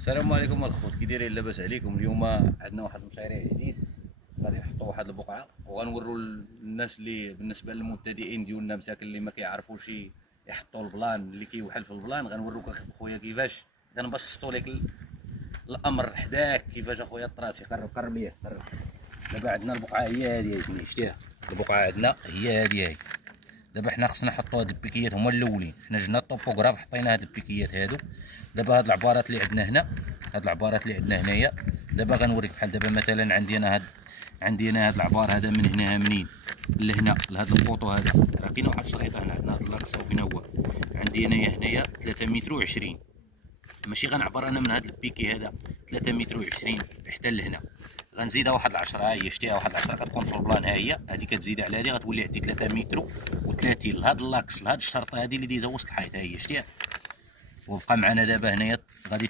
السلام عليكم الخوت، كي دايرين؟ لاباس عليكم؟ اليوم عندنا واحد المشاريع جديد غادي نحطوا واحد البقعه وغنوروا الناس اللي بالنسبه للمبتدئين ديالنا مساكن اللي ما كيعرفوش يحطوا البلان اللي كيوحل في البلان. غنوروك اخويا كيفاش غنبسطوا لك الامر حداك، كيفاش اخويا الطراسي. قرب ليا قرب. دابا عندنا البقعه هي هذه، شتيها البقعه عندنا هي هذه. دابا حنا خصنا نحطوا هاد البيكيات هما الاولين. حنا جبنا الطوبوغراف حطينا هاد البيكيات هادو. دابا هاد العبارات اللي عندنا هنا، هاد العبارات اللي عندنا هنايا دابا غنوريك. بحال دابا مثلا عندي انا هاد العبار هذا من هنا منين لهنا لهاد البوطو هذا، راه كاينه واحد الشريطه هنا عندنا هاد اللاكس فين هو. عندي انايا هنايا 3 متر و20، ماشي غنعبر انا من هاد البيكي هذا 3 متر و20 حتى لهنا. غنزيدها واحد 10، ها هي شتيها واحد 10 كتكون في البلان. ها هي هادي كتزيد على هادي غتولي عندي 3 متر و30 لهاد اللاكس لهاد الشرطه هادي اللي دايزه وسط الحيط. ها هي شتيها. وبقى معنا دابا هنايا غادي